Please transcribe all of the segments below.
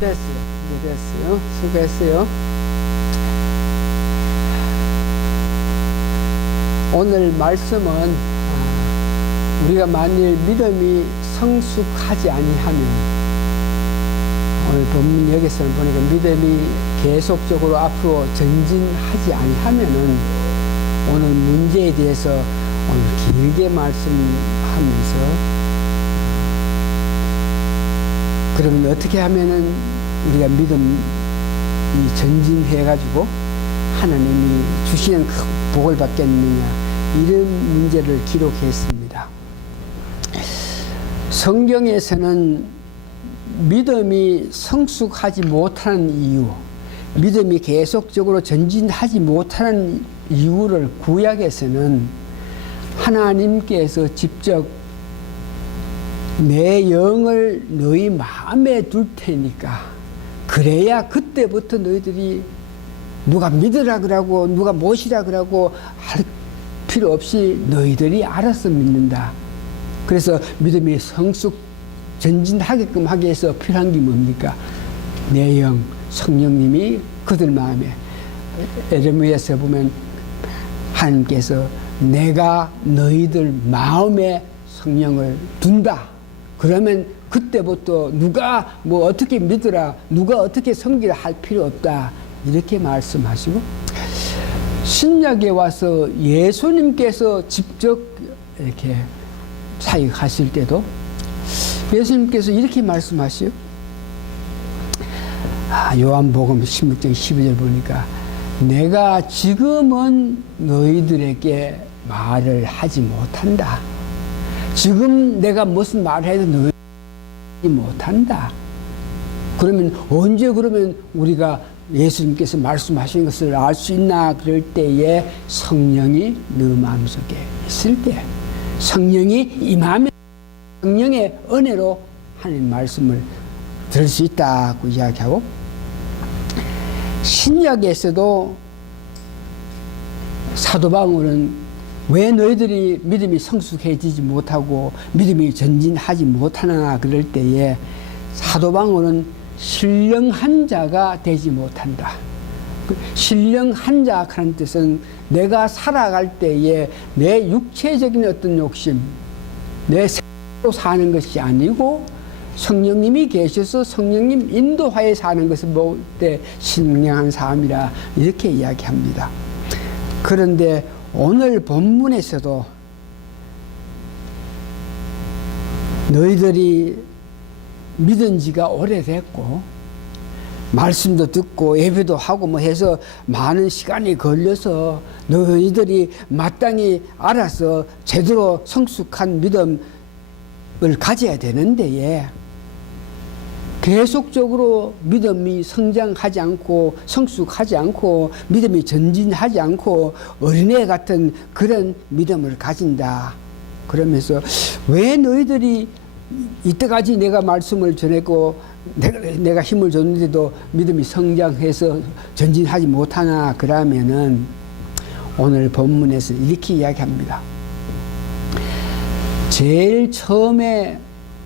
됐어요. 수고했어요. 오늘 말씀은 우리가 만일 믿음이 성숙하지 아니하면, 오늘 본문 여기서는 보니까 믿음이 계속적으로 앞으로 전진하지 아니하면은 오늘 문제에 대해서 오늘 길게 말씀하면서, 그러면 어떻게 하면은 우리가 믿음이 전진해가지고 하나님이 주시는 복을 받겠느냐, 이런 문제를 기록했습니다. 성경에서는 믿음이 성숙하지 못하는 이유, 믿음이 계속적으로 전진하지 못하는 이유를 구약에서는 하나님께서 직접 내 영을 너희 마음에 둘 테니까, 그래야 그때부터 너희들이 누가 믿으라 그러고 누가 못이라 그러고 할 필요 없이 너희들이 알아서 믿는다. 그래서 믿음이 성숙 전진하게끔 하기 위해서 필요한 게 뭡니까? 내 영, 성령님이 그들 마음에, 에레미야에서 보면 하나님께서 내가 너희들 마음에 성령을 둔다. 그러면 그때부터 누가 뭐 어떻게 믿으라, 누가 어떻게 섬기라 할 필요 없다. 이렇게 말씀하시고, 신약에 와서 예수님께서 직접 이렇게 사역하실 때도 예수님께서 이렇게 말씀하시요. 요한복음 16장 12절 보니까 내가 지금은 너희들에게 말을 하지 못한다. 지금 내가 무슨 말을 해도 너희들이 못한다. 그러면 언제 그러면 우리가 예수님께서 말씀하신 것을 알 수 있나? 그럴 때에 성령이 너 마음속에 있을 때, 성령이 임하면 성령의 은혜로 하나님 말씀을 들을 수 있다고 이야기하고, 신약에서도 사도 바울은 왜 너희들이 믿음이 성숙해지지 못하고 믿음이 전진하지 못하나 그럴 때에 사도 바울은 신령한 자가 되지 못한다. 신령한 자 하는 뜻은 내가 살아갈 때에 내 육체적인 어떤 욕심, 내 생각으로 사는 것이 아니고 성령님이 계셔서 성령님 인도하에 사는 것을 볼 때 신령한 삶이라 이렇게 이야기합니다. 그런데 오늘 본문에서도 너희들이 믿은 지가 오래됐고 말씀도 듣고 예배도 하고 뭐 해서 많은 시간이 걸려서 너희들이 마땅히 알아서 제대로 성숙한 믿음을 가져야 되는데, 계속적으로 믿음이 성장하지 않고 성숙하지 않고 믿음이 전진하지 않고 어린애 같은 그런 믿음을 가진다. 그러면서 왜 너희들이 이때까지 내가 말씀을 전했고 내가 힘을 줬는데도 믿음이 성장해서 전진하지 못하나? 그러면은 오늘 본문에서 이렇게 이야기합니다. 제일 처음에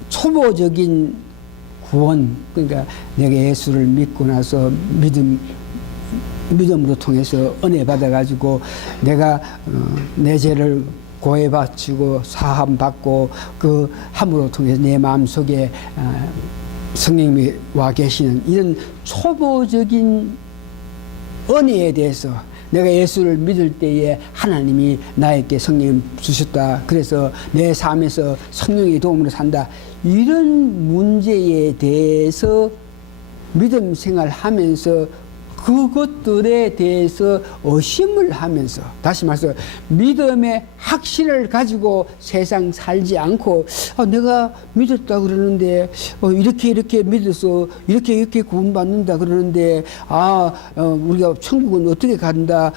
초보적인 구원, 그러니까 내가 예수를 믿고 나서 믿음으로 통해서 은혜 받아가지고 내가 내 죄를 고해 바치고 사함 받고 그 함으로 통해서 내 마음속에 성령님이 와 계시는 이런 초보적인 은혜에 대해서 내가 예수를 믿을 때에 하나님이 나에게 성령 주셨다. 그래서 내 삶에서 성령의 도움으로 산다. 이런 문제에 대해서 믿음 생활하면서 그것들에 대해서 의심을 하면서, 다시 말해서 믿음의 확신을 가지고 세상 살지 않고 내가 믿었다 그러는데 이렇게 믿어서 이렇게 구원받는다 그러는데 우리가 천국은 어떻게 간다,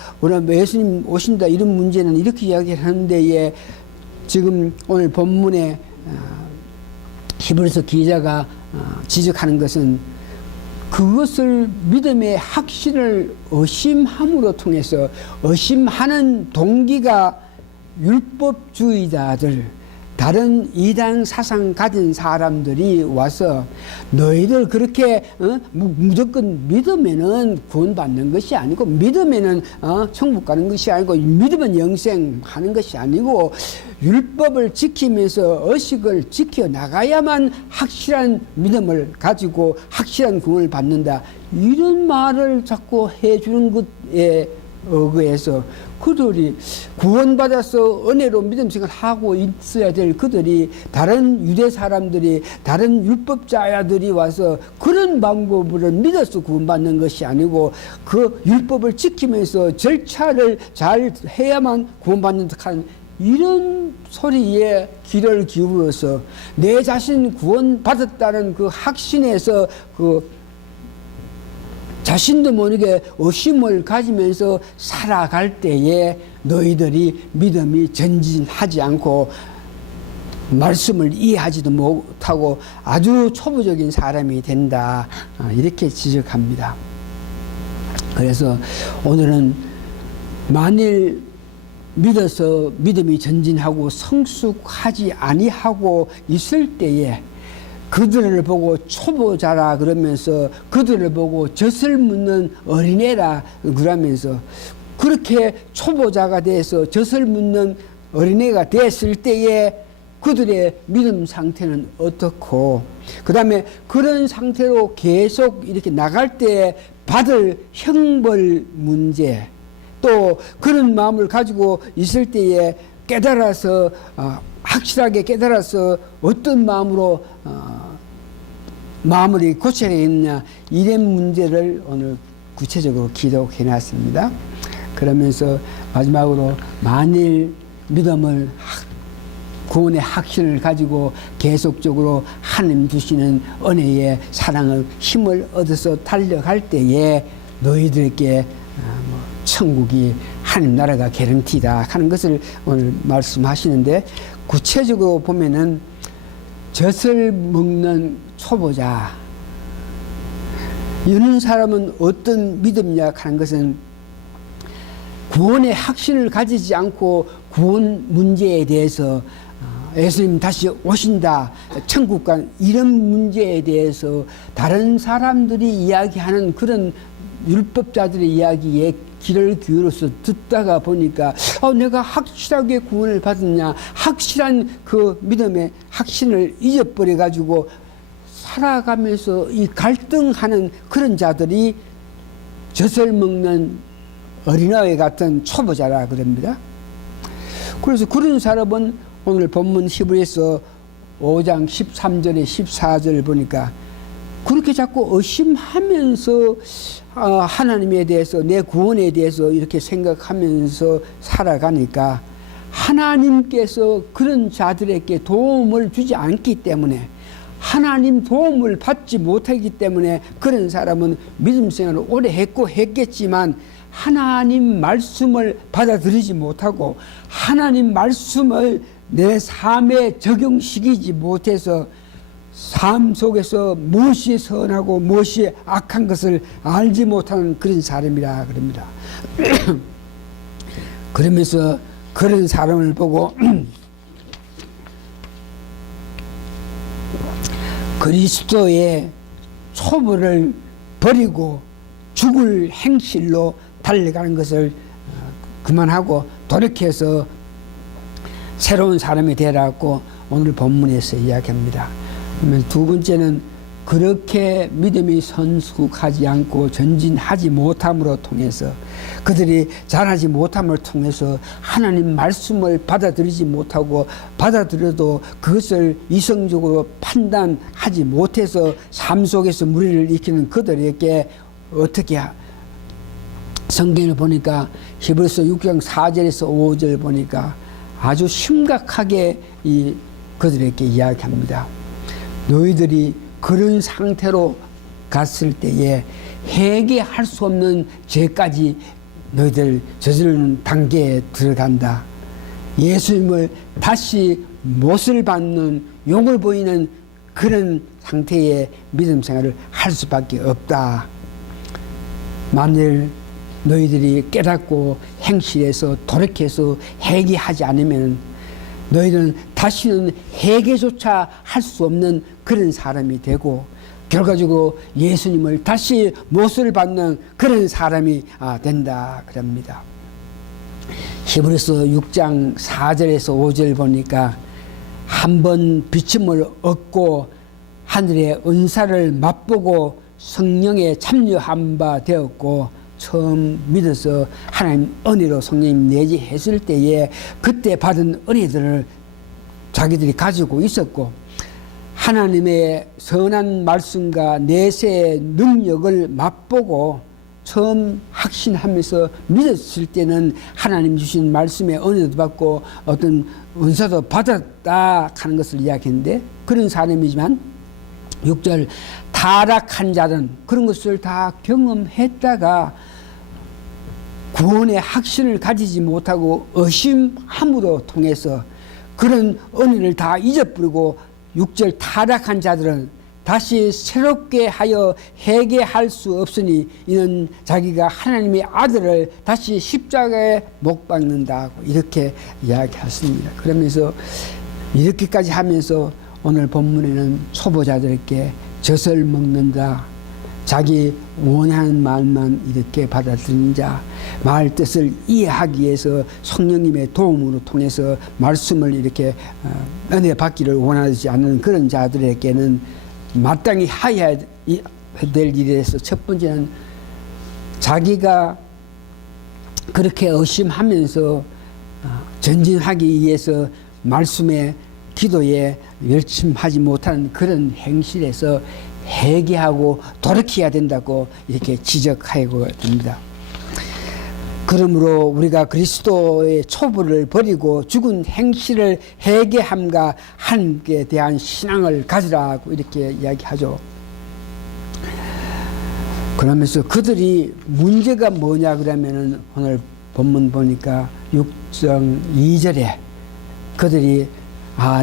예수님 오신다, 이런 문제는 이렇게 이야기를 하는데, 지금 오늘 본문에 히브리서 기자가 지적하는 것은 그것을 믿음의 확신을 의심함으로 통해서, 의심하는 동기가 율법주의자들, 다른 이단 사상 가진 사람들이 와서 너희들 그렇게 무조건 믿으면은 구원받는 것이 아니고, 믿으면은 천국 가는 것이 아니고, 믿으면 영생 하는 것이 아니고, 율법을 지키면서 의식을 지켜 나가야만 확실한 믿음을 가지고 확실한 구원을 받는다, 이런 말을 자꾸 해주는 것에 의해서 그들이 구원받아서 은혜로 믿음 생활을 하고 있어야 될 그들이, 다른 유대 사람들이, 다른 율법자들이 와서 그런 방법으로 믿어서 구원받는 것이 아니고, 그 율법을 지키면서 절차를 잘 해야만 구원받는 듯한 이런 소리에 귀를 기울여서 내 자신 구원받았다는 그 확신에서 자신도 모르게 의심을 가지면서 살아갈 때에 너희들이 믿음이 전진하지 않고 말씀을 이해하지도 못하고 아주 초보적인 사람이 된다, 이렇게 지적합니다. 그래서 오늘은 만일 믿어서 믿음이 전진하고 성숙하지 아니하고 있을 때에 그들을 보고 초보자라 그러면서, 그들을 보고 젖을 묻는 어린애라 그러면서, 그렇게 초보자가 돼서 젖을 묻는 어린애가 됐을 때에 그들의 믿음 상태는 어떻고, 그 다음에 그런 상태로 계속 이렇게 나갈 때 받을 형벌 문제, 또 그런 마음을 가지고 있을 때에 깨달아서 확실하게 깨달아서 어떤 마음으로 마음을 고쳐야 되느냐, 이런 문제를 오늘 구체적으로 기록해 놨습니다. 그러면서 마지막으로 만일 믿음을 구원의 확신을 가지고 계속적으로 하나님 주시는 은혜의 사랑을 힘을 얻어서 달려갈 때에 너희들에게 천국이 하나님 나라가 개런티다 하는 것을 오늘 말씀하시는데, 구체적으로 보면은 젖을 먹는 초보자, 이런 사람은 어떤 믿음이냐 하는 것은 구원의 확신을 가지지 않고 구원 문제에 대해서 예수님 다시 오신다, 천국 간, 이런 문제에 대해서 다른 사람들이 이야기하는 그런 율법자들의 이야기에 귀를 기울여서 듣다가 보니까 내가 확실하게 구원을 받았냐, 확실한 그 믿음의 확신을 잊어버려 가지고 살아가면서 이 갈등하는 그런 자들이 젖을 먹는 어린아이 같은 초보자라 그럽니다. 그래서 그런 사람은 오늘 본문 히브리서 5장 13절에 14절 보니까 그렇게 자꾸 의심하면서 하나님에 대해서, 내 구원에 대해서 이렇게 생각하면서 살아가니까 하나님께서 그런 자들에게 도움을 주지 않기 때문에, 하나님 도움을 받지 못하기 때문에 그런 사람은 믿음 생활을 오래 했겠지만 하나님 말씀을 받아들이지 못하고 하나님 말씀을 내 삶에 적용시키지 못해서 삶 속에서 무엇이 선하고 무엇이 악한 것을 알지 못하는 그런 사람이라 그럽니다. 그러면서 그런 사람을 보고 그리스도의 초보를 버리고 죽을 행실로 달려가는 것을 그만하고 돌이켜서 새로운 사람이 되라고 오늘 본문에서 이야기합니다. 그러면 두 번째는 그렇게 믿음이 성숙하지 않고 전진하지 못함으로 통해서, 그들이 잘하지 못함을 통해서 하나님 말씀을 받아들이지 못하고, 받아들여도 그것을 이성적으로 판단하지 못해서 삶 속에서 무리를 일으키는 그들에게 어떻게 성경을 보니까 히브리서 6장 4절에서 5절 보니까 아주 심각하게 그들에게 이야기합니다. 너희들이 그런 상태로 갔을 때에 회개할 수 없는 죄까지 너희들 저지르는 단계에 들어간다. 예수님을 다시 못을 받는, 용을 보이는 그런 상태의 믿음 생활을 할 수밖에 없다. 만일 너희들이 깨닫고 행실에서 돌이켜서 회개하지 않으면 너희들은 다시는 회개조차 할 수 없는 그런 사람이 되고 결과적으로 예수님을 다시 못을 받는 그런 사람이 된다 그럽니다. 히브리서 6장 4절에서 5절 보니까 한 번 비침을 얻고 하늘의 은사를 맛보고 성령에 참여한 바 되었고 처음 믿어서 하나님 은혜로 성령님 내지했을 때에 그때 받은 은혜들을 자기들이 가지고 있었고 하나님의 선한 말씀과 내세의 능력을 맛보고 처음 확신하면서 믿었을 때는 하나님 주신 말씀의 은혜도 받고 어떤 은사도 받았다 하는 것을 이야기했는데 그런 사람이지만 6절 타락한 자는 그런 것을 다 경험했다가 구원의 확신을 가지지 못하고 의심함으로 통해서 그런 은혜를 다 잊어버리고 6절 타락한 자들은 다시 새롭게 하여 회개할 수 없으니 이는 자기가 하나님의 아들을 다시 십자가에 못 박는다고 이렇게 이야기했습니다. 그러면서 이렇게까지 하면서 오늘 본문에는 초보자들에게 젖을 먹는다, 자기 원하는 말만 이렇게 받아들이는 자, 말 뜻을 이해하기 위해서 성령님의 도움으로 통해서 말씀을 이렇게 은혜 받기를 원하지 않는 그런 자들에게는 마땅히 해야 될 일에서 첫 번째는 자기가 그렇게 의심하면서 전진하기 위해서 말씀에 기도에 열심하지 못하는 그런 행실에서 회개하고 돌이켜야 된다고 이렇게 지적하고 됩니다. 그러므로 우리가 그리스도의 초보를 버리고 죽은 행실을 회개함과 하나님께 대한 신앙을 가지라고 이렇게 이야기하죠. 그러면서 그들이 문제가 뭐냐 그러면은 오늘 본문 보니까 6장 2절에 그들이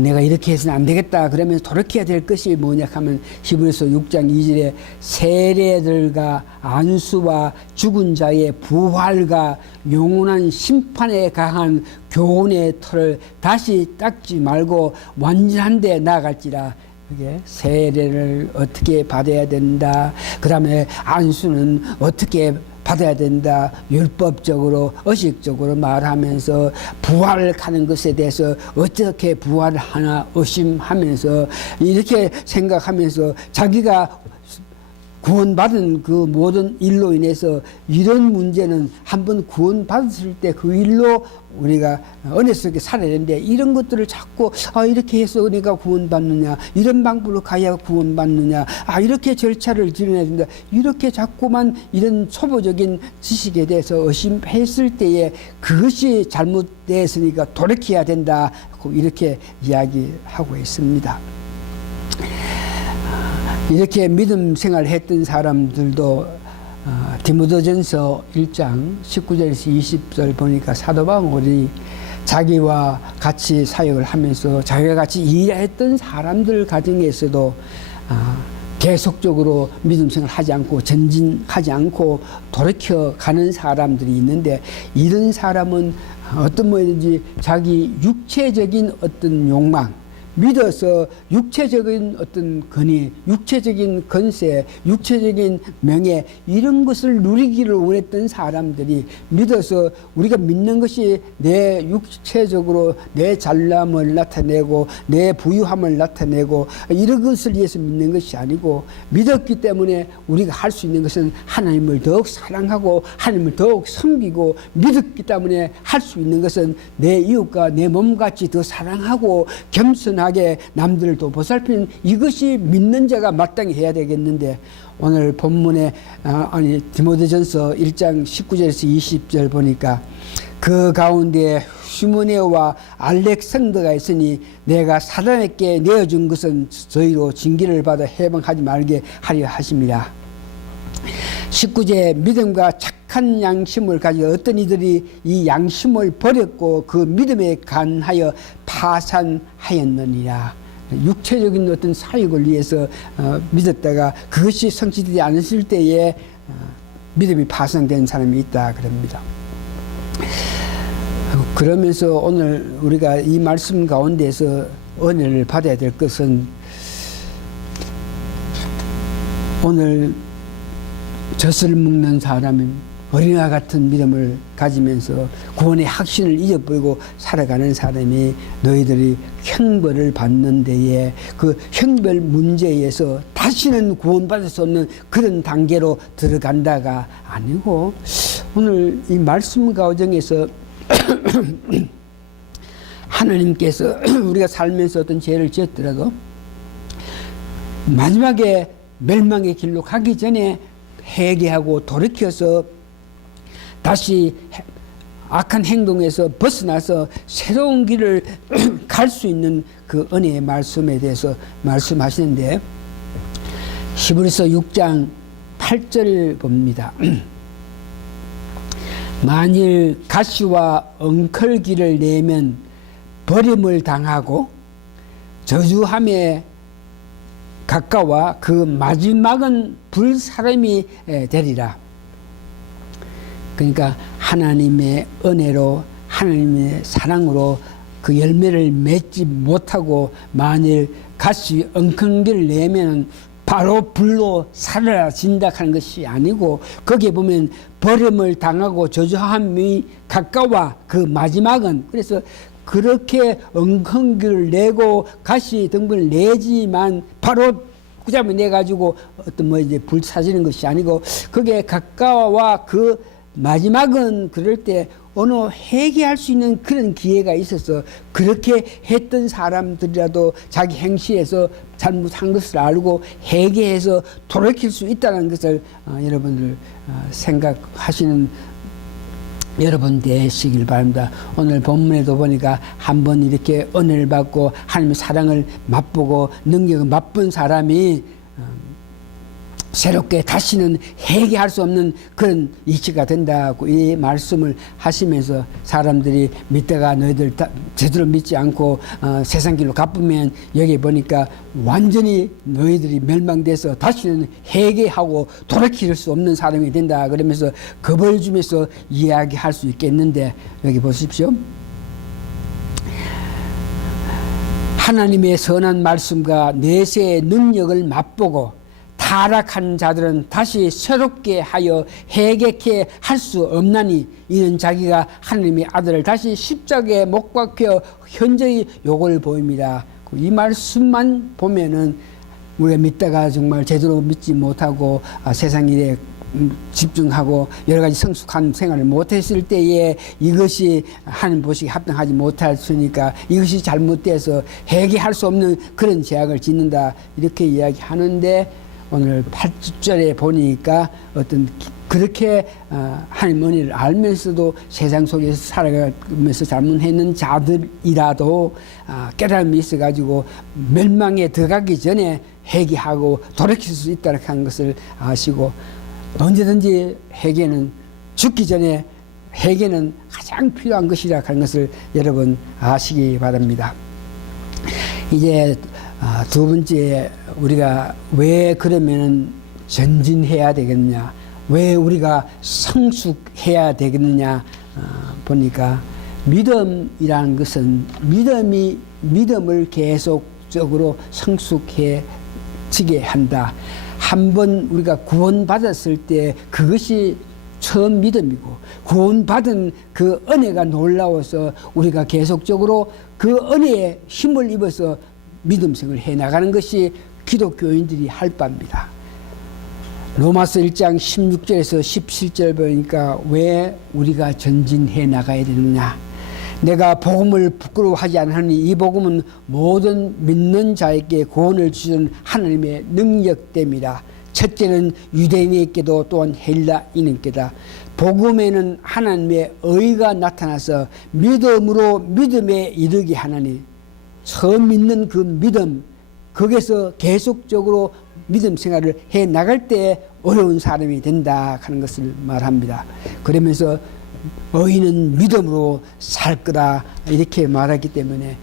내가 이렇게 해서는 안 되겠다 그러면서 돌이켜야 될 것이 뭐냐 하면 히브리서 6장 2절에 세례들과 안수와 죽은 자의 부활과 영원한 심판에 강한 교훈의 틀을 다시 닦지 말고 완전한 데 나아갈지라. 그게 세례를 어떻게 받아야 된다, 그 다음에 안수는 어떻게 받아야 된다, 율법적으로 의식적으로 말하면서 부활을 하는 것에 대해서 어떻게 부활을 하나 의심하면서 이렇게 생각하면서 자기가 구원받은 그 모든 일로 인해서 이런 문제는 한번 구원받았을 때 그 일로 우리가 은혜 속에 살아야 되는데 이런 것들을 자꾸 이렇게 해서 은혜가 구원받느냐, 이런 방법으로 가야 구원받느냐, 이렇게 절차를 지내야 된다, 이렇게 자꾸만 이런 초보적인 지식에 대해서 의심했을 때에 그것이 잘못되었으니까 돌이켜야 된다 이렇게 이야기하고 있습니다. 이렇게 믿음 생활을 했던 사람들도 디모데전서 1장 19절에서 20절 보니까 사도 바울이 자기와 같이 사역을 하면서 자기와 같이 일했던 사람들 가정에서도 계속적으로 믿음 생활을 하지 않고 전진하지 않고 돌이켜 가는 사람들이 있는데 이런 사람은 어떤 뭐든지 자기 육체적인 어떤 욕망, 믿어서 육체적인 어떤 권위, 육체적인 권세, 육체적인 명예 이런 것을 누리기를 원했던 사람들이 믿어서 우리가 믿는 것이 내 육체적으로 내 잘남을 나타내고 내 부유함을 나타내고 이런 것을 위해서 믿는 것이 아니고 믿었기 때문에 우리가 할 수 있는 것은 하나님을 더욱 사랑하고 하나님을 더욱 섬기고 믿었기 때문에 할 수 있는 것은 내 이웃과 내 몸같이 더 사랑하고 겸손하게 남들을 또 보살피는 이것이 믿는 자가 마땅히 해야 되겠는데 오늘 본문에 디모데전서 1장 19절에서 20절 보니까 그 가운데 휴머네와 알렉산더가 있으니 내가 사단에게 내어준 것은 저희로 징계를 받아 해방하지 말게 하려 하십니다. 19제 믿음과 착한 양심을 가지고 어떤 이들이 이 양심을 버렸고 그 믿음에 간하여 파산하였느니라. 육체적인 어떤 사역을 위해서 믿었다가 그것이 성취되지 않았을 때에 믿음이 파산된 사람이 있다 그럽니다. 그러면서 오늘 우리가 이 말씀 가운데서 은혜를 받아야 될 것은 오늘 젖을 먹는 사람은 어린아 같은 믿음을 가지면서 구원의 확신을 잊어버리고 살아가는 사람이 너희들이 형벌을 받는 데에 그 형벌 문제에서 다시는 구원받을 수 없는 그런 단계로 들어간다가 아니고 오늘 이 말씀 과정에서 하나님께서 우리가 살면서 어떤 죄를 지었더라도 마지막에 멸망의 길로 가기 전에 회개하고 돌이켜서 다시 악한 행동에서 벗어나서 새로운 길을 갈 수 있는 그 은혜의 말씀에 대해서 말씀하시는데 히브리서 6장 8절 봅니다. 만일 가시와 엉클기를 내면 버림을 당하고 저주함에 가까워 그 마지막은 불사람이 되리라. 그러니까 하나님의 은혜로 하나님의 사랑으로 그 열매를 맺지 못하고 만일 가시 엉클기를 내면 바로 불로 사라진다 하는 것이 아니고 거기에 보면 버림을 당하고 저주함이 가까워 그 마지막은 그래서 그렇게 엉겅기를 내고 가시 등분을 내지만 바로 그자면 내 가지고 어떤 뭐 이제 불 사지는 것이 아니고 그게 가까워 그 마지막은 그럴 때 어느 회개할 수 있는 그런 기회가 있어서 그렇게 했던 사람들이라도 자기 행실에서 잘못한 것을 알고 회개해서 돌이킬 수 있다는 것을 여러분들 생각하시는 여러분 되시길 바랍니다. 오늘 본문에도 보니까 한번 이렇게 은혜를 받고 하나님의 사랑을 맛보고 능력을 맛본 사람이 새롭게 다시는 회개할 수 없는 그런 이치가 된다고 이 말씀을 하시면서 사람들이 믿다가 너희들 제대로 믿지 않고 세상 길로 가쁘면 여기 보니까 완전히 너희들이 멸망돼서 다시는 회개하고 돌이킬 수 없는 사람이 된다 그러면서 겁을 주면서 이야기할 수 있겠는데 여기 보십시오. 하나님의 선한 말씀과 내세의 능력을 맛보고 타락한 자들은 다시 새롭게 하여 회개케 할 수 없나니 이는 자기가 하나님의 아들을 다시 십자가에 못 박혀 현저히 욕을 보입니다. 이 말씀만 보면은 우리가 믿다가 정말 제대로 믿지 못하고 세상 일에 집중하고 여러 가지 성숙한 생활을 못했을 때에 이것이 하나님 보시기에 합당하지 못했으니까 이것이 잘못돼서 회개할 수 없는 그런 죄악을 짓는다 이렇게 이야기하는데 오늘 8절에 보니까 어떤 그렇게 하나님 은혜를 알면서도 세상 속에서 살아가면서 잘못했는 자들이라도 깨달음이 있어가지고 멸망에 들어가기 전에 회개하고 돌이킬 수 있다는 하는 것을 아시고 언제든지 회개는 죽기 전에 회개는 가장 필요한 것이라 하는 것을 여러분 아시기 바랍니다. 이제 두 번째 우리가 왜 그러면은 전진해야 되겠느냐 왜 우리가 성숙해야 되겠느냐 보니까 믿음이라는 것은 믿음을 계속적으로 성숙해지게 한다. 한번 우리가 구원받았을 때 그것이 처음 믿음이고 구원받은 그 은혜가 놀라워서 우리가 계속적으로 그 은혜에 힘을 입어서 믿음생을 해나가는 것이 기독교인들이 할 바입니다. 로마서 1장 16절에서 17절 보니까 왜 우리가 전진해 나가야 되느냐. 내가 복음을 부끄러워하지 않으니 이 복음은 모든 믿는 자에게 구원을 주는 하나님의 능력됨이라. 첫째는 유대인에게도 또한 헬라인에게다. 복음에는 하나님의 의가 나타나서 믿음으로 믿음에 이르게 하나니 처음 믿는 그 믿음 거기서 계속적으로 믿음 생활을 해 나갈 때 어려운 사람이 된다 하는 것을 말합니다. 그러면서 의인은 믿음으로 살 거다 이렇게 말하기 때문에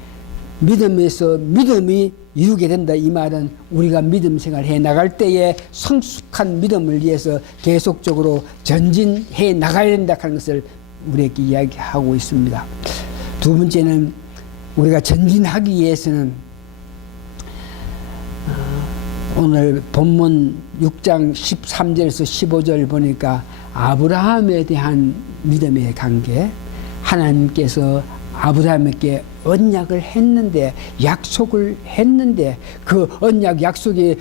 믿음에서 믿음이 이루게 된다 이 말은 우리가 믿음 생활 해 나갈 때에 성숙한 믿음을 위해서 계속적으로 전진해 나가야 된다 하는 것을 우리에게 이야기하고 있습니다. 두 번째는 우리가 전진하기 위해서는 오늘 본문 6장 13절에서 15절 보니까 아브라함에 대한 믿음의 관계, 하나님께서 아브라함에게 언약을 했는데, 약속을 했는데, 그 언약 약속이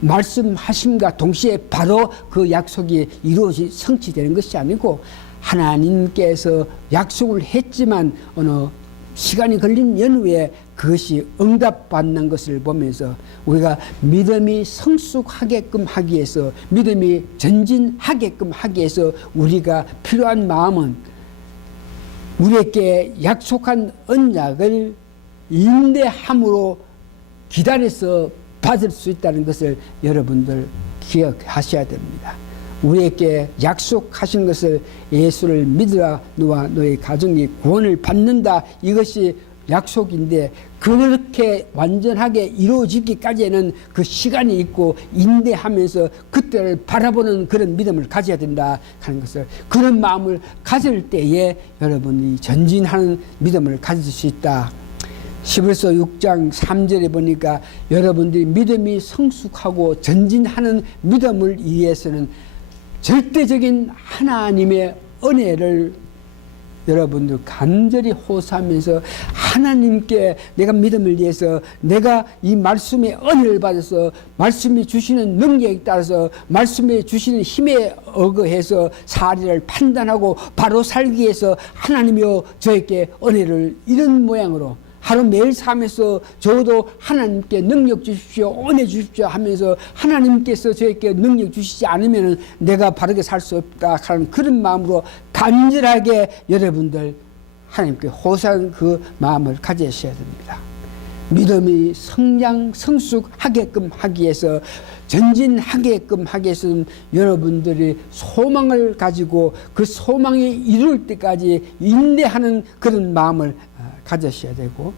말씀하심과 동시에 바로 그 약속이 이루어지 성취되는 것이 아니고, 하나님께서 약속을 했지만 어느 시간이 걸린 연후에 그것이 응답받는 것을 보면서 우리가 믿음이 성숙하게끔 하기 위해서, 믿음이 전진하게끔 하기 위해서 우리가 필요한 마음은 우리에게 약속한 언약을 인내함으로 기다려서 받을 수 있다는 것을 여러분들 기억하셔야 됩니다. 우리에게 약속하신 것을, 예수를 믿으라 너와 너의 가정이 구원을 받는다, 이것이 약속인데 그렇게 완전하게 이루어지기까지는 그 시간이 있고 인내하면서 그때를 바라보는 그런 믿음을 가져야 된다 하는 것을, 그런 마음을 가질 때에 여러분이 전진하는 믿음을 가질 수 있다. 히브리서 6장 3절에 보니까 여러분들이 믿음이 성숙하고 전진하는 믿음을 위해서는 절대적인 하나님의 은혜를 여러분들 간절히 호소하면서, 하나님께 내가 믿음을 위해서, 내가 이 말씀의 은혜를 받아서 말씀이 주시는 능력에 따라서 말씀이 주시는 힘에 의거해서 사리를 판단하고 바로 살기 위해서 하나님이여 저에게 은혜를, 이런 모양으로 하루 매일 삶에서 저도 하나님께 능력 주십시오, 은혜 주십시오 하면서 하나님께서 저에게 능력 주시지 않으면 내가 바르게 살 수 없다 하는 그런 마음으로 간절하게 여러분들 하나님께 호소하는 그 마음을 가지셔야 됩니다. 믿음이 성장 성숙하게끔 하기 위해서, 전진하게끔 하기 위해서는 여러분들이 소망을 가지고 그 소망이 이룰 때까지 인내하는 그런 마음을 가져셔야 되고,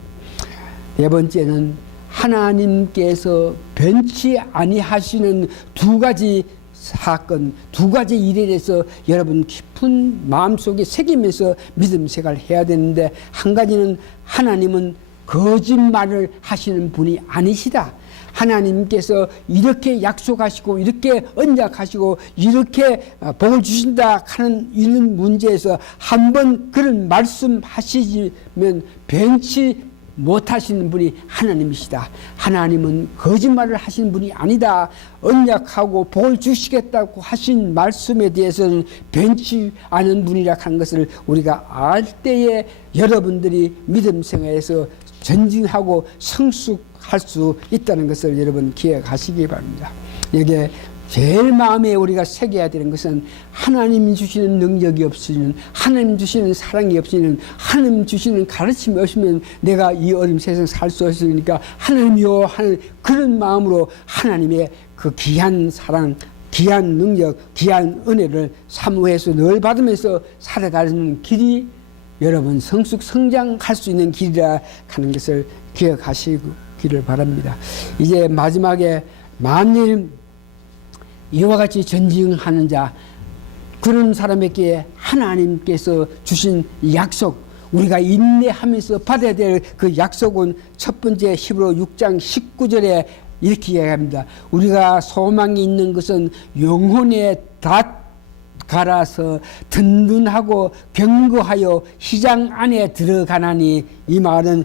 네 번째는 하나님께서 변치 아니하시는 두 가지 사건, 두 가지 일에 대해서 여러분 깊은 마음속에 새기면서 믿음 생활을 해야 되는데, 한 가지는 하나님은 거짓말을 하시는 분이 아니시다. 하나님께서 이렇게 약속하시고 이렇게 언약하시고 이렇게 복을 주신다 하는 이런 문제에서 한번 그런 말씀하시면 변치 못하시는 분이 하나님이시다. 하나님은 거짓말을 하시는 분이 아니다. 언약하고 복을 주시겠다고 하신 말씀에 대해서는 변치 않은 분이라 하는 것을 우리가 알 때에 여러분들이 믿음 생활에서 전진하고 성숙할 수 있다는 것을 여러분 기억하시기 바랍니다. 이게 제일 마음에 우리가 새겨야 되는 것은, 하나님 주시는 능력이 없으면, 하나님 주시는 사랑이 없으면, 하나님 주시는 가르침이 없으면 내가 이 어려운 세상 살 수 없으니까 하나님이요 하는 그런 마음으로 하나님의 그 귀한 사랑, 귀한 능력, 귀한 은혜를 사모해서 늘 받으면서 살아가는 길이 여러분 성숙 성장할 수 있는 길이라 하는 것을 기억하시기를 바랍니다. 이제 마지막에 만일 이와 같이 전진하는 자, 그런 사람에게 하나님께서 주신 약속, 우리가 인내하면서 받아야 될 그 약속은 첫 번째 히브리 6장 19절에 이렇게 이야기합니다. 우리가 소망이 있는 것은 영혼의 닷 갈아서 든든하고 견고하여 시장 안에 들어가나니, 이 말은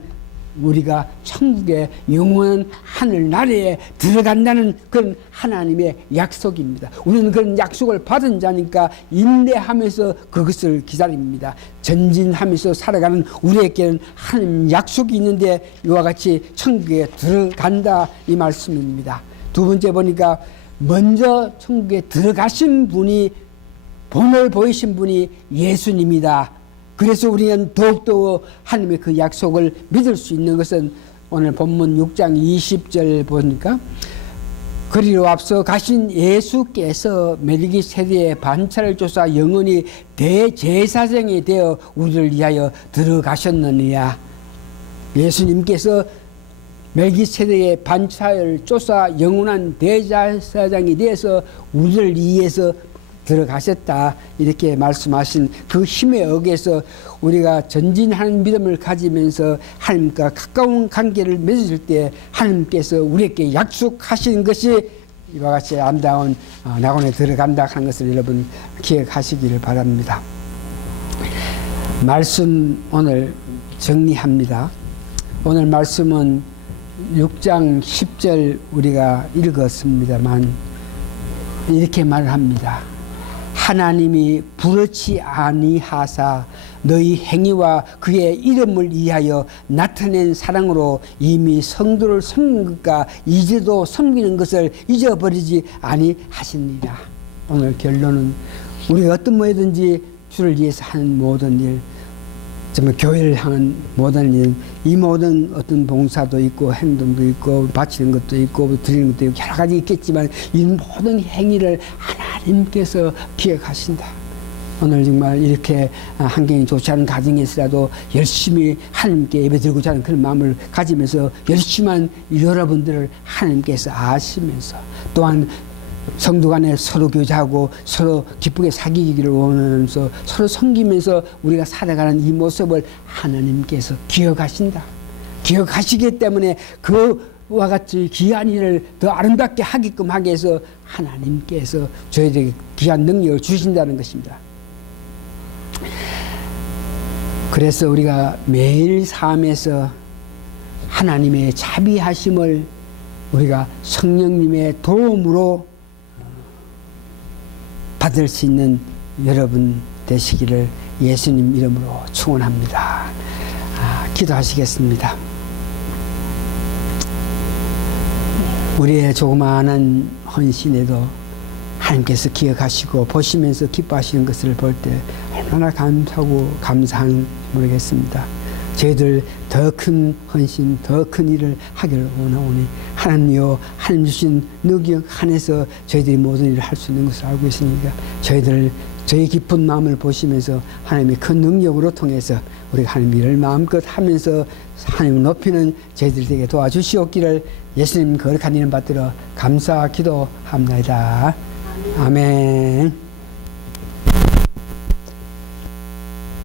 우리가 천국의 영원한 하늘나라에 들어간다는 그런 하나님의 약속입니다. 우리는 그런 약속을 받은 자니까 인내하면서 그것을 기다립니다. 전진하면서 살아가는 우리에게는 하나님 약속이 있는데 이와 같이 천국에 들어간다, 이 말씀입니다. 두 번째 보니까 먼저 천국에 들어가신 분이, 본을 보이신 분이 예수님이다. 그래서 우리는 더욱더 하나님의 그 약속을 믿을 수 있는 것은 오늘 본문 6장 20절 보니까, 그리로 앞서 가신 예수께서 멜기세덱의 반차를 쫓아 영원히 대제사장이 되어 우리를 위하여 들어가셨느니라. 예수님께서 멜기세덱의 반차를 쫓아 영원한 대제사장이 되어서 우리를 위해서 들어가셨다 이렇게 말씀하신 그 힘에 의해서 우리가 전진하는 믿음을 가지면서 하나님과 가까운 관계를 맺을 때 하나님께서 우리에게 약속하신 것이 이와 같이 아름다운 낙원에 들어간다 하는 것을 여러분 기억하시기를 바랍니다. 말씀 오늘 정리합니다. 오늘 말씀은 6장 10절 우리가 읽었습니다만 이렇게 말합니다. 하나님이 부르지 아니하사 너희 행위와 그의 이름을 위하여 나타낸 사랑으로 이미 성도를 섬긴 것과 이제도 섬기는 것을 잊어버리지 아니하시니라. 오늘 결론은 우리가 어떤 뭐든지 주를 위해서 하는 모든 일, 정말 교회를 향한 모든 일, 이 모든 어떤 봉사도 있고 행동도 있고 바치는 것도 있고 드리는 것도 있고 여러 가지 있겠지만 이 모든 행위를 하나님께서 기억하신다. 오늘 정말 이렇게 환경이 좋지 않은 가정에서라도 열심히 하나님께 예배드리고자 하는 그런 마음을 가지면서 열심한 여러분들을 하나님께서 아시면서 또한 성도 간에 서로 교제하고 서로 기쁘게 사귀기를 원하면서 서로 섬기면서 우리가 살아가는 이 모습을 하나님께서 기억하신다. 기억하시기 때문에 그와 같이 귀한 일을 더 아름답게 하게끔 하기 위해서 하나님께서 저희들에게 귀한 능력을 주신다는 것입니다. 그래서 우리가 매일 삶에서 하나님의 자비하심을 우리가 성령님의 도움으로 받을 수 있는 여러분 되시기를 예수님 이름으로 축원합니다. 기도하시겠습니다. 우리의 조그마한 헌신에도 하나님께서 기억하시고 보시면서 기뻐하시는 것을 볼 때 얼마나 감사하고 감사한 모르겠습니다. 저희들 더 큰 헌신, 더 큰 일을 하기를 원하오니 하나님이여 하나님 주신 능력 안에서 저희들이 모든 일을 할 수 있는 것을 알고 있으니까 저희 깊은 마음을 보시면서 하나님의 큰 능력으로 통해서 우리가 하나님 일을 마음껏 하면서 하나님을 높이는 저희들에게 도와주시옵기를 예수님 거룩한 이름 받들어 감사 기도합니다. 아멘.